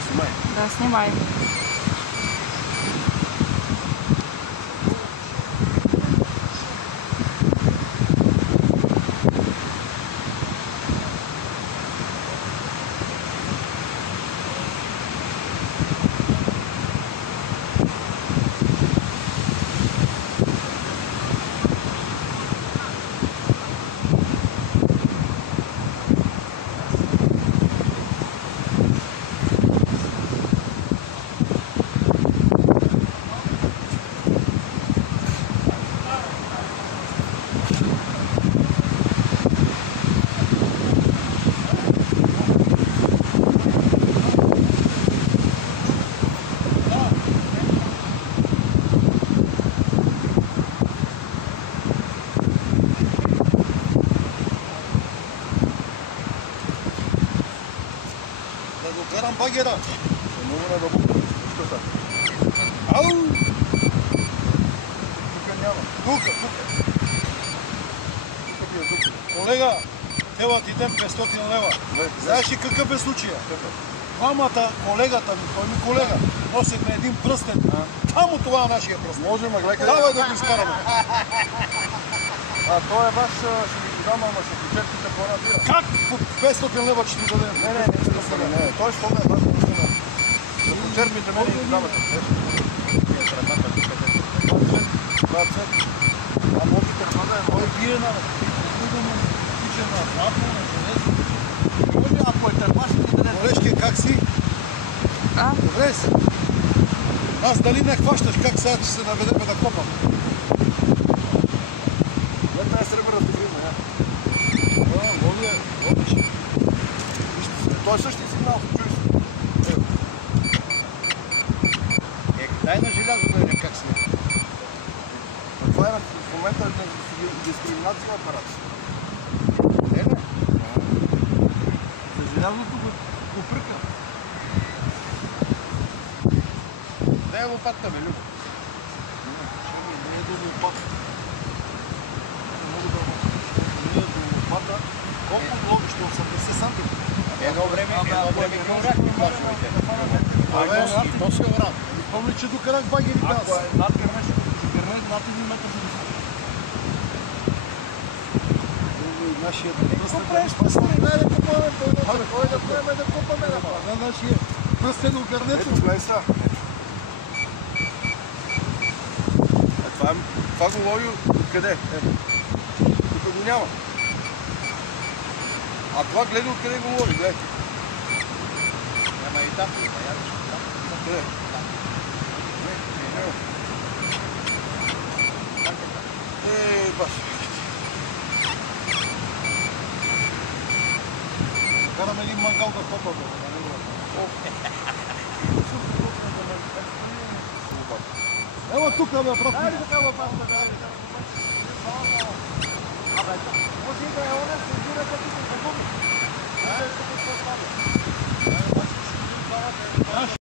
снимай. Да, снимай. Да го карам багера. Много не да букам. Що така? Ау! Тука няма. Тука. Колега, ева ти дем 500 лева. Знаеш ли какъв е случая? Двамата, колегата ми, той ми колега, носехме един пръстен. Само това е нашия пръстен. Можем, гледай. Давай да го изкараме. Той е ваш, ще ви го дам, ама ще почерпите по-набира. Как по 500 лева ще ти дадем? Не, той ще е ваш пръстен. Да почерпите мене и го давате. А можете да е Той бие на другому тича на златно, на железо. може, ако е търпаш, ще да Колежке, как си? Добре си. Аз дали не хващаш, как сега, че се наведеме да копам? това е сребърната гривна, я. Водиш. Той е същия сигнал, чуеш. Дай на желязо да видим как си. Това е в момента дискриминация на апарат. Не, не. За желязото го пръка. Дай лопатка, бе, Любо. Не е до лопата. Не мога да не е до лопата. Колко логи ще 80 см? Едно време ги орахме мачовете. Абе, и то се орам. Помни, че докарах багери газ. Ако е над гърнеш, над 1 метър се високо. Нашия пръстен да не спасваме. Дай да купаме. Кой да поеме да купаме? На нашия пръстен огърнето. Ето, гледай сега. Това го лови откъде? Тук го няма. А това гледай откъде го лови, гледай. Няма и там, Къде? Баш. Караме един мангал да копаме. Ела тук, бе, брат. Айде така, бе, паста, дай. Може и да е оня, се жира като се загуби.